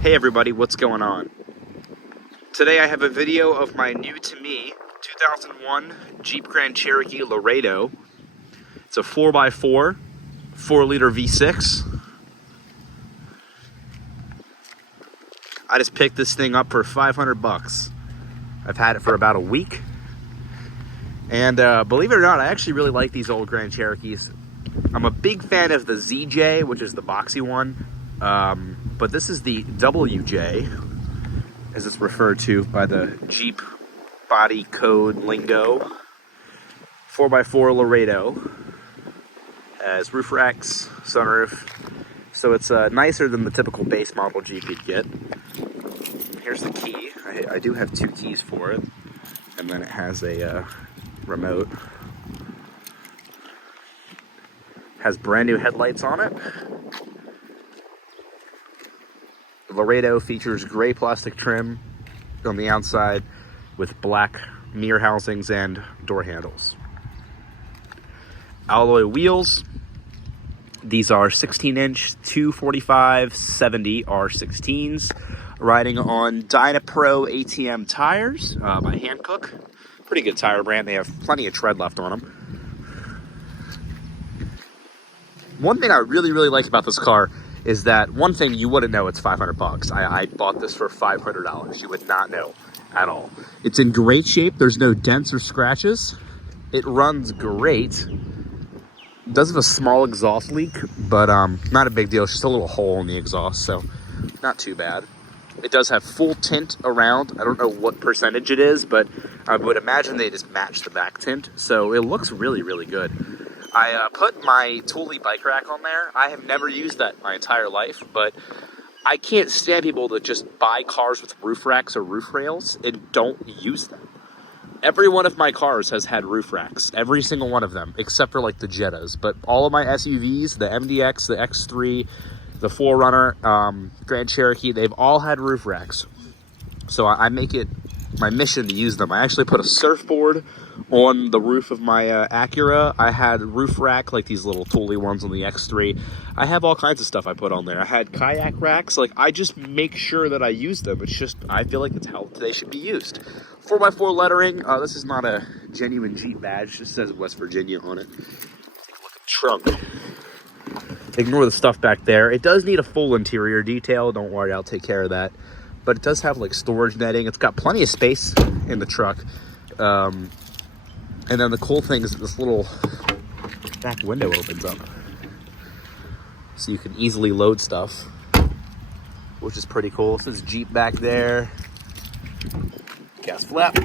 Hey everybody, what's going on? Today I have a video of my new to me 2001 Jeep Grand Cherokee Laredo. It's a 4x4, 4-liter V6. I just picked this thing up for 500 bucks. I've had it for about a week. And believe it or not, I actually really like these old Grand Cherokees. I'm a big fan of the ZJ, which is the boxy one. But this is the WJ, as it's referred to by the Jeep body code lingo. 4x4 Laredo. Has roof racks, sunroof. So it's nicer than the typical base model Jeep you'd get. Here's the key. I do have two keys for it. And then it has a remote. Has brand new headlights on it. The Laredo features gray plastic trim on the outside with black mirror housings and door handles. Alloy wheels. These are 16-inch 245/70 R16s, riding on Dynapro ATM tires by Hankook. Pretty good tire brand. They have plenty of tread left on them. One thing I really like about this car is that one thing you wouldn't know it's 500 bucks. I bought this for $500. You would not know at all. It's in great shape. There's no dents or scratches. It runs great. It does have a small exhaust leak, but not a big deal. It's just a little hole in the exhaust, so not too bad. It does have full tint around. I don't know what percentage it is, but I would imagine they just match the back tint, so it looks really good. I put my Thule bike rack on there. I have never used that my entire life, but I can't stand people that just buy cars with roof racks or roof rails and don't use them. Every one of my cars has had roof racks, every single one of them, except for like the Jettas. But all of my SUVs, the MDX, the X3, the 4Runner, Grand Cherokee, they've all had roof racks. So I make it my mission to use them. I actually put a surfboard on the roof of my Acura. I had roof rack, like these little Thule ones on the X3. I have all kinds of stuff I put on there. I had kayak racks. Like, I just make sure that I use them. It's just, I feel like it's how they should be used. 4x4 lettering. This is not a genuine Jeep badge. It just says West Virginia on it. Take a look at the trunk. Ignore the stuff back there. It does need a full interior detail. Don't worry, I'll take care of that. But it does have like storage netting. It's got plenty of space in the truck. And then the cool thing is that this little back window opens up. So you can easily load stuff, which is pretty cool. It says Jeep back there. Gas flap.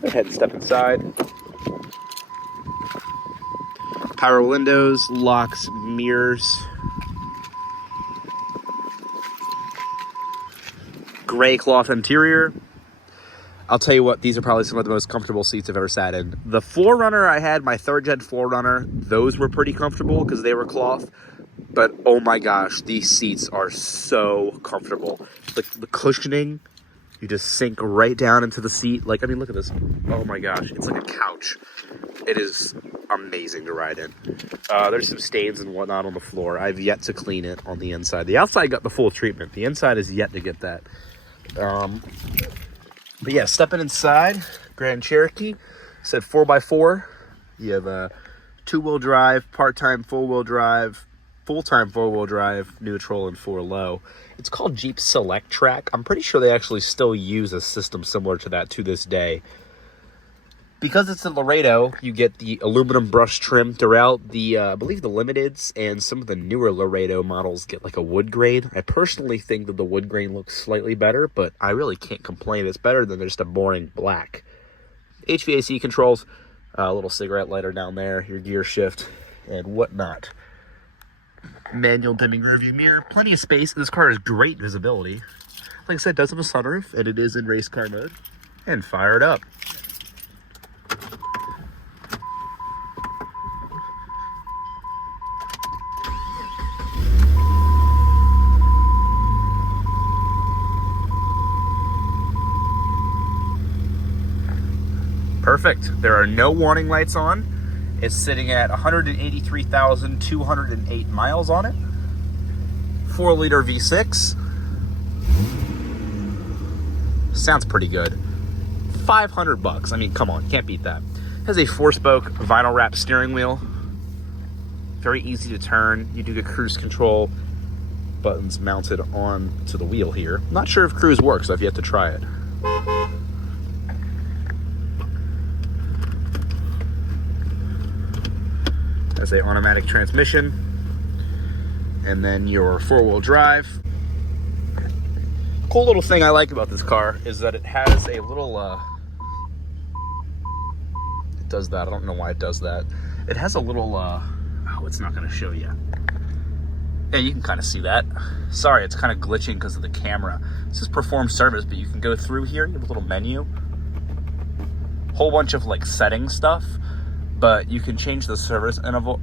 Go ahead and step inside. Power windows, locks, mirrors. Gray cloth interior. I'll tell you what, these are probably some of the most comfortable seats I've ever sat in. The 4Runner I had, my 3rd gen 4Runner, those were pretty comfortable because they were cloth. But oh my gosh, these seats are so comfortable. Like the cushioning, you just sink right down into the seat. Like, I mean, look at this. Oh my gosh, it's like a couch. It is amazing to ride in. There's some stains and whatnot on the floor. I've yet to clean it on the inside. The outside got the full treatment. The inside is yet to get that. But yeah, stepping inside, Grand Cherokee, said 4x4. You have a 2-wheel drive, part-time 4-wheel drive, full-time 4-wheel drive, neutral, and 4-low. It's called Jeep Select Track. I'm pretty sure they actually still use a system similar to that to this day. Because it's a Laredo, you get the aluminum brush trim throughout. The I believe the Limiteds and some of the newer Laredo models get like a wood grain. I personally think that the wood grain looks slightly better, but I really can't complain. It's better than just a boring black. HVAC controls, a little cigarette lighter down there, your gear shift, and whatnot. Manual dimming rearview mirror, plenty of space. This car has great visibility. Like I said, it does have a sunroof, and it is in race car mode. And fire it up. Perfect. There are no warning lights on. It's sitting at 183,208 miles on it. 4-liter V6. Sounds pretty good. $500. I mean, come on, can't beat that. Has a 4-spoke vinyl wrap steering wheel. Very easy to turn. You do get cruise control buttons mounted on to the wheel here. Not sure if cruise works, so I've yet to try it. Has a automatic transmission, and then your 4-wheel drive. Cool little thing I like about this car is that it has a little it does that. I don't know why it does that. It has a little oh, it's not going to show you. Yeah, you can kind of see that. Sorry, it's kind of glitching because of the camera. This is perform service, but you can go through here. You have a little menu, whole bunch of like setting stuff, but you can change the service interval,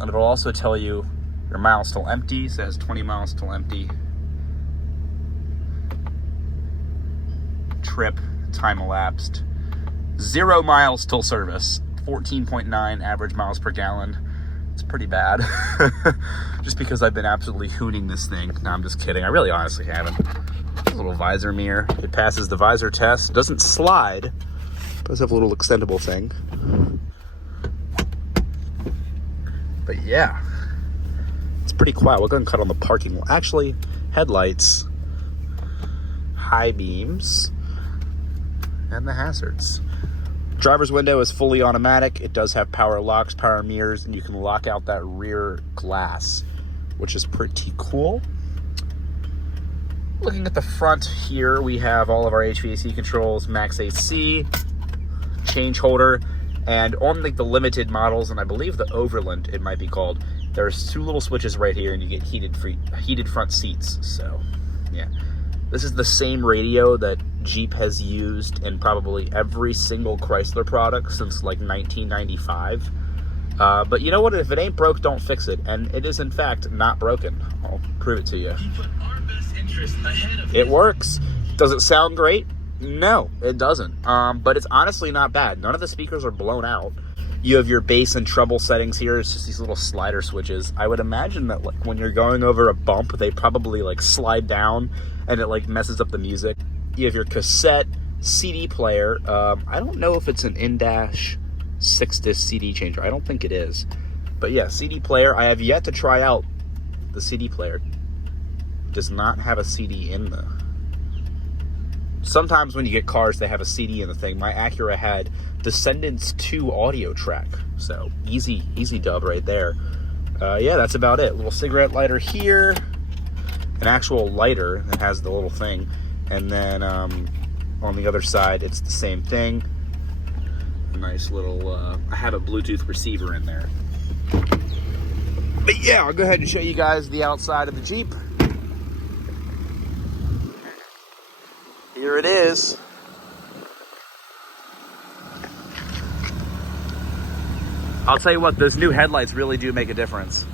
and it'll also tell you your miles till empty. It says 20 miles till empty. Trip, time elapsed. 0 miles till service. 14.9 average miles per gallon. It's pretty bad. Just because I've been absolutely hooning this thing. No, I'm just kidding. I really honestly haven't. A little visor mirror. It passes the visor test. Doesn't slide. It does have a little extendable thing. But yeah. It's pretty quiet. We'll go and cut on the parking lot. Actually, headlights. High beams. And the hazards. Driver's window is fully automatic. It does have power locks, power mirrors, and you can lock out that rear glass, which is pretty cool. Looking at the front here, we have all of our HVAC controls, max AC, change holder, and on like the limited models, and I believe the Overland it might be called, there's 2 little switches right here, and you get heated front seats. So, yeah. This is the same radio that Jeep has used in probably every single Chrysler product since like 1995. But you know what? If it ain't broke, don't fix it. And it is, in fact, not broken. I'll prove it to you. It works. Does it sound great? No, it doesn't. But it's honestly not bad. None of the speakers are blown out. You have your bass and treble settings here. It's just these little slider switches. I would imagine that like when you're going over a bump, they probably like slide down and it like messes up the music. You have your cassette CD player. I don't know if it's an in-dash 6-disc CD changer. I don't think it is. But yeah, CD player. I have yet to try out the CD player. It does not have a CD in the... Sometimes when you get cars, they have a CD in the thing. My Acura had Descendants 2 audio track. So easy dub right there. Yeah, that's about it. A little cigarette lighter here. An actual lighter that has the little thing. And then on the other side, it's the same thing. A nice little, I have a Bluetooth receiver in there. But yeah, I'll go ahead and show you guys the outside of the Jeep. Here it is. I'll tell you what, those new headlights really do make a difference.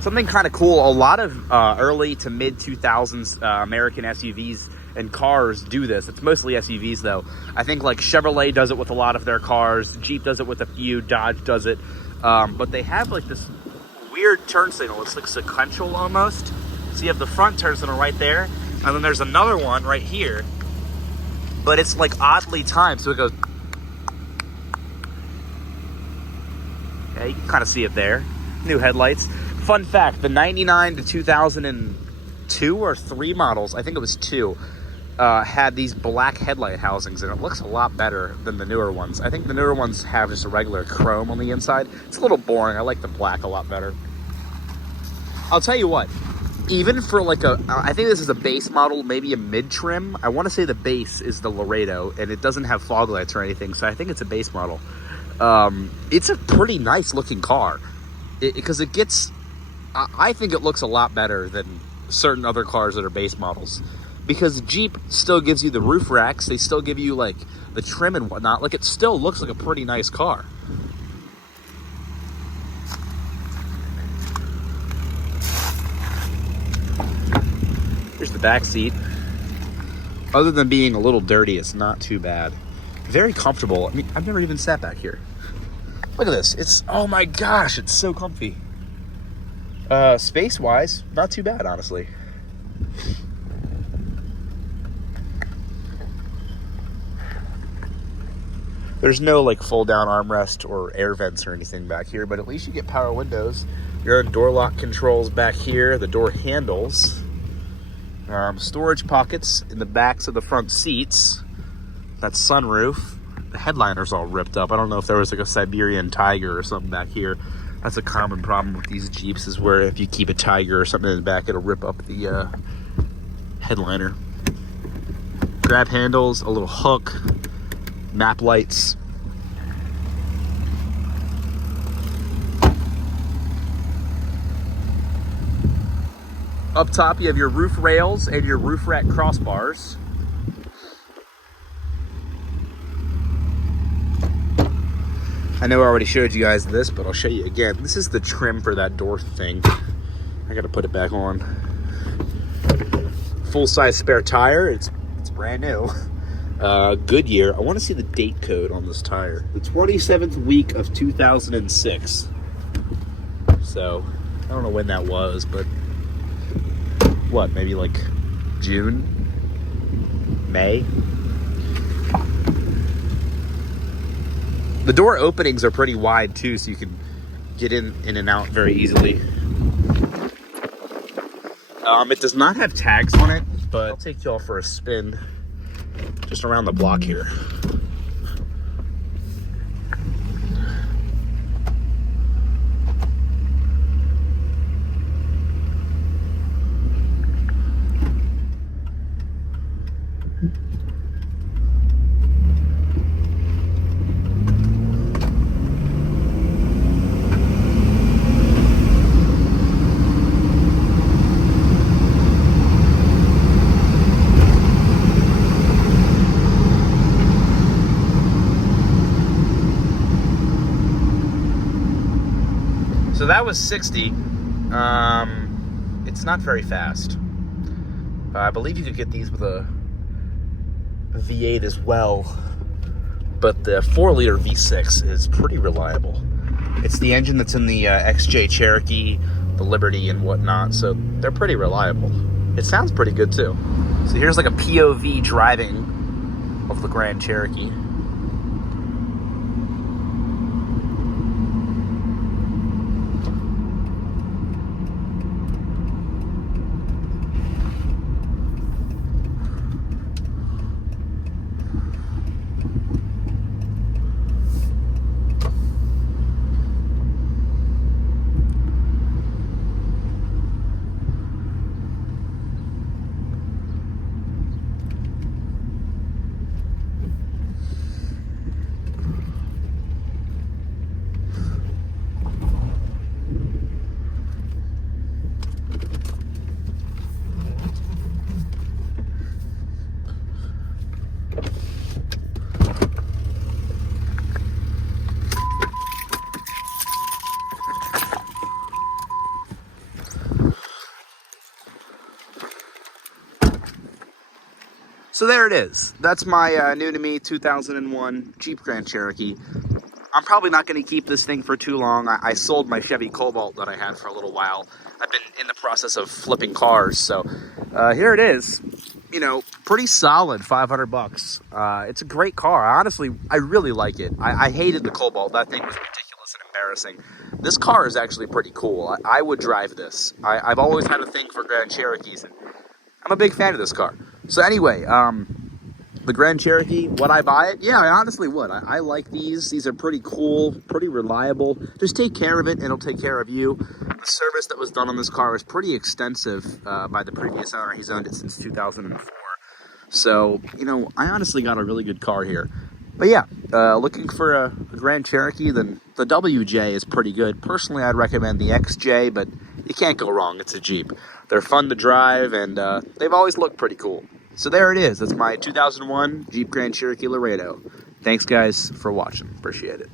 Something kind of cool, a lot of early to mid 2000s American SUVs and cars do this. It's mostly SUVs though. I think like Chevrolet does it with a lot of their cars. Jeep does it with a few. Dodge does it. But they have like this weird turn signal. It's like sequential almost. So you have the front turn signal right there. And then there's another one right here. But it's like oddly timed. So it goes. Yeah, you can kind of see it there. New headlights. Fun fact, the 99 to 2002 or 3 models, I think it was 2, had these black headlight housings, and it looks a lot better than the newer ones. I think the newer ones have just a regular chrome on the inside. It's a little boring. I like the black a lot better. I'll tell you what, even for like I think this is a base model, maybe a mid-trim. I want to say the base is the Laredo, and it doesn't have fog lights or anything, so I think it's a base model. It's a pretty nice looking car, because it gets... I think it looks a lot better than certain other cars that are base models, because Jeep still gives you the roof racks. They still give you like the trim and whatnot. Like it still looks like a pretty nice car. Here's the back seat. Other than being a little dirty, it's not too bad. Very comfortable. I mean, I've never even sat back here. Look at this. It's, oh my gosh, it's so comfy. Space-wise, not too bad, honestly. There's no like fold-down armrest or air vents or anything back here, but at least you get power windows. Your own door lock controls back here, the door handles. Storage pockets in the backs of the front seats. That sunroof. The headliner's all ripped up. I don't know if there was like a Siberian tiger or something back here. That's a common problem with these Jeeps, is where if you keep a tiger or something in the back, it'll rip up the headliner. Grab handles, a little hook, map lights. Up top, you have your roof rails and your roof rack crossbars. I know I already showed you guys this, but I'll show you again. This is the trim for that door thing. I gotta put it back on. Full-size spare tire. It's brand new. Goodyear. I want to see the date code on this tire. The 27th week of 2006. So, I don't know when that was, but what, maybe like June? May? The door openings are pretty wide too, so you can get in and out very easily. It does not have tags on it, but I'll take y'all for a spin just around the block here. So that was 60. It's not very fast. I believe you could get these with a V8 as well, but the 4-liter V6 is pretty reliable. It's the engine that's in the XJ Cherokee, the Liberty, and whatnot, so they're pretty reliable. It sounds pretty good too. So here's like a POV driving of the Grand Cherokee. So there it is. That's my new to me 2001 Jeep Grand Cherokee. I'm probably not going to keep this thing for too long. I sold my Chevy Cobalt that I had for a little while. I've been in the process of flipping cars, so here it is. You know, pretty solid, 500 bucks. It's a great car. Honestly, I really like it. I hated the Cobalt. That thing was ridiculous and embarrassing. This car is actually pretty cool. I would drive this. I've always had a thing for Grand Cherokees, and I'm a big fan of this car. So anyway, the Grand Cherokee, would I buy it? Yeah, I honestly would. I like these. These are pretty cool, pretty reliable. Just take care of it, and it'll take care of you. The service that was done on this car was pretty extensive by the previous owner. He's owned it since 2004. So, you know, I honestly got a really good car here. But yeah, looking for a Grand Cherokee, then the WJ is pretty good. Personally, I'd recommend the XJ, but you can't go wrong. It's a Jeep. They're fun to drive, and they've always looked pretty cool. So there it is. That's my 2001 Jeep Grand Cherokee Laredo. Thanks, guys, for watching. Appreciate it.